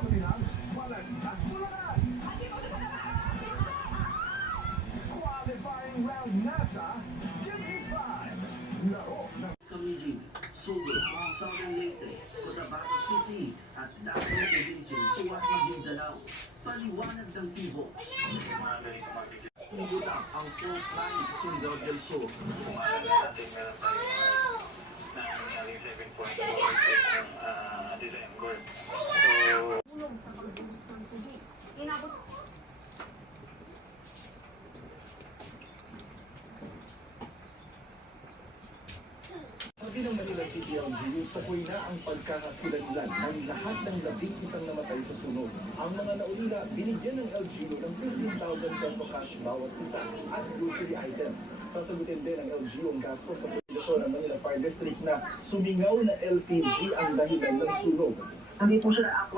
Pinakamatinan, malagkas mo lahat. Qualifying round nasa Give Me 5. Laro ng Camiguin, Sugo, Southern Leyte, Cotabato City, at Davao Provincial, Suwati, Mindanao. Paliwanag ng Tibo. Ibutang ang 4th line, Surigao del Sur. Tulong sa pagbuhos ng tubig. Inabot Sabi ng Manila City LGU, tapoy na ang pagkakakilanlan ng lahat ng 11 namatay sa sunog. Ang mga naulila, binigyan ng LGU ng 15,000 peso cash bawat isa at grocery items. Sasagutin din ng LGU ang gastos sa proyekto ng Manila Fire District na sumingaw na LPG ang dahilan ng sunog. Hindi po siya